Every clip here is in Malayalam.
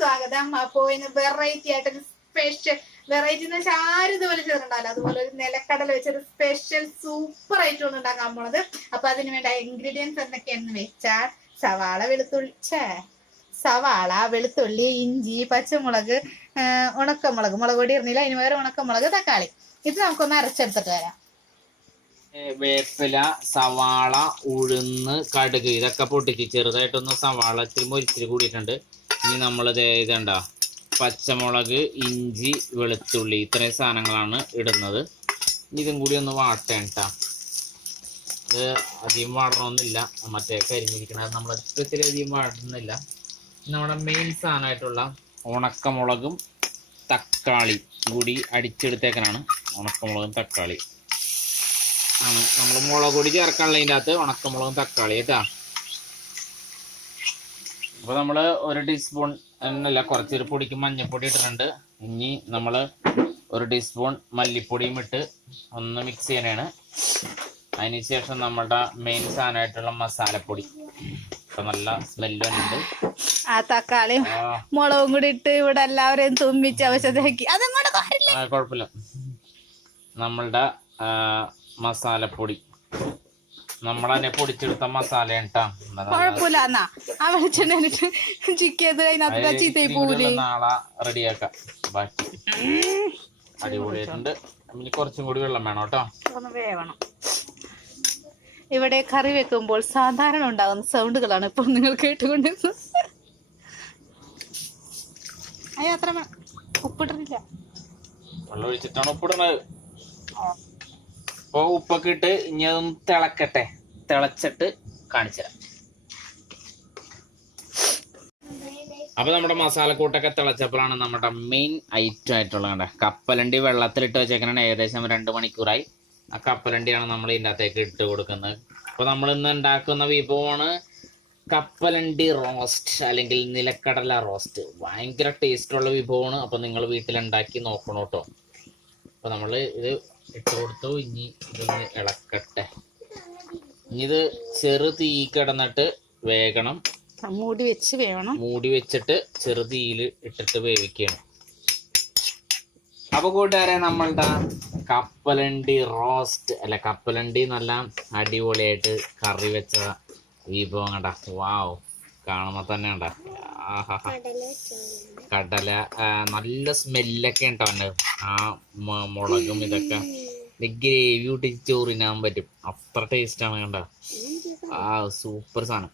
സാധനം അപ്പോ ഇന്ന് വെറൈറ്റി ആയിട്ട് സ്പെഷ്യൽ വെറൈറ്റി എന്ന് വെച്ചാൽ ആരും ഇതുപോലെ ചെയ്തിട്ടുണ്ടാവില്ല. അതുപോലെ ഒരു നിലക്കടല വെച്ചൊരു സ്പെഷ്യൽ സൂപ്പർ ആയിട്ട് ഒന്ന് ഉണ്ടാക്കാൻ പോണത്. അപ്പൊ അതിന് വേണ്ട ഇൻഗ്രീഡിയൻസ് എന്തൊക്കെയാണെന്ന് വെച്ചാൽ സവാള വെളുത്തുള്ളി ഛേ സവാള വെളുത്തുള്ളി ഇഞ്ചി പച്ചമുളക് ഉണക്കമുളക്. മുളക് പൊടി ഇടുന്നില്ല. അതിന് പകരം ഉണക്കമുളക് തക്കാളി. ഇത് നമുക്കൊന്ന് അരച്ചെടുത്തിട്ട് വരാം. വേപ്പില സവാള ഉഴുന്ന് കടുക് ഇതൊക്കെ പൊട്ടിച്ച് ചെറുതായിട്ടൊന്ന് സവാള ഇത്തിരി മൊരിച്ചിരി കൂടിയിട്ടുണ്ട്. ഇനി നമ്മൾ ഇതണ്ട പച്ചമുളക് ഇഞ്ചി വെളുത്തുള്ളി ഇത്രയും സാധനങ്ങളാണ് ഇടുന്നത്. ഇതും കൂടി ഒന്ന് വാട്ടേണ്ട. ട്ടാ. ഇത് അധികം വാടണമെന്നില്ല മറ്റേ കരിഞ്ഞിരിക്കണത് നമ്മൾ ഇത്തിരി അധികം വാടുന്നില്ല. നമ്മുടെ മെയിൻ സാധനമായിട്ടുള്ള ഉണക്കമുളകും തക്കാളി കൂടി അടിച്ചെടുത്തേക്കനാണ് ഉണക്കമുളകും തക്കാളി. ആണ്. നമ്മൾ മുളക് പൊടി ചേർക്കാനുള്ള ഇതിന്റെ അകത്ത്. ഉണക്കമുളകും തക്കാളി കേട്ടാ? അപ്പൊ നമ്മൾ ഒരു ടീസ്പൂൺ എന്നല്ല കുറച്ചൊരു പൊടിക്ക് മഞ്ഞൾപ്പൊടി ഇട്ടിട്ടുണ്ട്. ഇനി നമ്മൾ ഒരു ടീസ്പൂൺ മല്ലിപ്പൊടിയും ഇട്ട് ഒന്ന് മിക്സ് ചെയ്യാനാണ്. അതിനുശേഷം നമ്മളുടെ മെയിൻ സാധനമായിട്ടുള്ള മസാലപ്പൊടി. ഇപ്പൊ നല്ല സ്മെല്ല് ഉണ്ട് ആ തക്കാളിയും ആ, മുളകും കൂടി ഇട്ട് ഇവിടെ എല്ലാവരെയും തുമ്മിച്ച് അവശതാക്കി കുഴപ്പമില്ല. നമ്മളുടെ മസാലപ്പൊടി. നമ്മൾ തന്നെ പൊടിച്ചെടുത്ത മസാല കേട്ടാ കുഴപ്പമില്ല എന്നാ. ആ വെളിച്ചെണ്ണ ചിക്കിയത് അതിനകത്ത് ചീത്തയായി പോവില്ലേ. നാളെ റെഡിയാക്കാം. ബാക്കി അടിപൊളിയായിട്ടുണ്ട്. ഇനി കുറച്ചും കൂടി വെള്ളം വേണം കേട്ടോ. ഒന്ന് വേവണം. ഇവിടെ കറി വെക്കുമ്പോൾ സാധാരണ ഉണ്ടാകുന്ന സൗണ്ടുകളാണ് ഇപ്പോൾ നിങ്ങൾ കേട്ടുകൊണ്ടിരുന്നത്. അയ്യോ അത്ര ഉപ്പിടുന്നില്ല വെള്ളം ഒഴിച്ചിട്ടാണ് ഉപ്പിടുന്നത് അപ്പൊ ഉപ്പൊക്കെ ഇട്ട് ഇനി അതൊന്ന് തിളക്കട്ടെ. തിളച്ചിട്ട് കാണിച്ചുതരാം അപ്പൊ നമ്മുടെ മസാലക്കൂട്ടൊക്കെ തിളച്ചപ്പോഴാണ് നമ്മുടെ മെയിൻ ഐറ്റം ആയിട്ടുള്ള കണ്ട? കപ്പലണ്ടി വെള്ളത്തിലിട്ട് വെച്ചേക്കണ ഏകദേശം രണ്ട് മണിക്കൂറായി. ആ കപ്പലണ്ടിയാണ് നമ്മൾ ഇതിന്റെ അകത്തേക്ക് ഇട്ട് കൊടുക്കുന്നത്. അപ്പൊ നമ്മൾ ഇന്ന് ഉണ്ടാക്കുന്ന വിഭവമാണ് കപ്പലണ്ടി റോസ്റ്റ് അല്ലെങ്കിൽ നിലക്കടല റോസ്റ്റ് ഭയങ്കര ടേസ്റ്റുള്ള വിഭവമാണ്. അപ്പൊ നിങ്ങൾ വീട്ടിലുണ്ടാക്കി നോക്കണം കേട്ടോ. അപ്പൊ നമ്മൾ ഇത് ഇട്ട് കൊടുത്തു. ഇനി ഇതൊന്ന് ഇളക്കട്ടെ. ഇത് ചെറു തീ കിടന്നിട്ട് വേഗണം മൂടി വെച്ച് വേവണം. മൂടി വെച്ചിട്ട് ചെറു തീയിൽ ഇട്ടിട്ട് വേവിക്കണം. അപ്പൊ കൂട്ടുകാരെ നമ്മളുടെ കപ്പലണ്ടി റോസ്റ്റ് അല്ല കപ്പലണ്ടി നല്ല അടിപൊളിയായിട്ട് കറി വെച്ച വിഭവം കണ്ട. വാവ് കാണുമ്പോ തന്നെ കണ്ട കടല നല്ല സ്മെല്ലൊക്കെ ഉണ്ടാവുന്നത് ആ മുളകും ഇതൊക്കെ. ഗ്രേവി കൂട്ടി ചോറിനാൻ പറ്റും. അത്ര ടേസ്റ്റ് ആണ് കണ്ട. ആ സൂപ്പർ സാധനം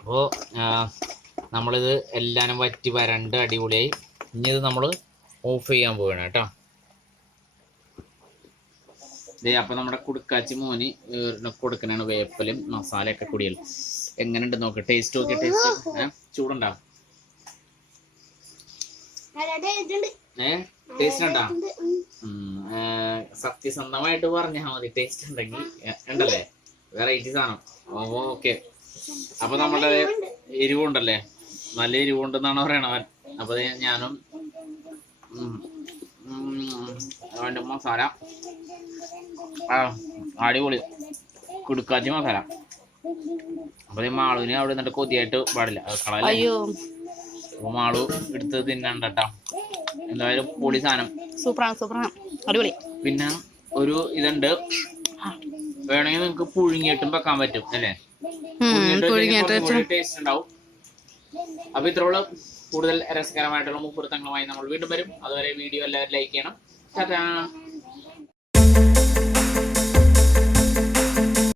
അപ്പോൾ നമ്മളിത് എല്ലാനും വറ്റി വരണ്ട് അടിപൊളിയായി. ഇനി ഇത് നമ്മൾ ഓഫ് ചെയ്യാൻ പോവുകയാണ് കേട്ടോ. ദേ അപ്പൊ നമ്മുടെ കുടുക്കാച്ചി മോന് കൊടുക്കണാണ് വേപ്പലും മസാലയൊക്കെ കൂടിയല്ല. എങ്ങനെയുണ്ട് നോക്ക് ടേസ്റ്റ് നോക്കി ടേസ്റ്റ് ചൂടുണ്ടാ? ഏ ടേസ്റ്റ് ഉണ്ടാ? സത്യസന്ധമായിട്ട് പറഞ്ഞാൽ മതി ടേസ്റ്റ് ഉണ്ടെങ്കിൽ. ഉണ്ടല്ലേ? വെറൈറ്റി സാധനം. ഓക്കെ അപ്പൊ നമ്മുടെ എരിവുണ്ടല്ലേ? നല്ല എരിവുണ്ടെന്നാണ് പറയണവൻ അപ്പൊ ഞാനും മസാല ആ അടിപൊളി. കുടുക്കാച്ചി മസാല. അപ്പൊ ഈ മാളുവിന് അവിടെ നിന്നിട്ട് കൊതിയായിട്ട് പാടില്ല. കളയല്ലേ? അപ്പൊ മാളു എടുത്ത് തിന്നണ്ട കേട്ടോ എന്തായാലും പൊളി സാധനം. സൂപ്പറാണ് സൂപ്പറാണ്. അടിപൊളി. പിന്നെ ഒരു ഇതുണ്ട്. വേണമെങ്കിൽ നിങ്ങക്ക് പുഴുങ്ങിയിട്ടും വെക്കാൻ പറ്റും അല്ലേ? ടേസ്റ്റ് ഉണ്ടാവും. അപ്പൊ ഇത്രയുള്ള കൂടുതൽ രസകരമായിട്ടുള്ള മുഹൂർത്തങ്ങളുമായി നമ്മൾ വീണ്ടും വരും. അതുവരെ വീഡിയോ എല്ലാവരും ലൈക്ക് ചെയ്യണം. ടാറ്റാ.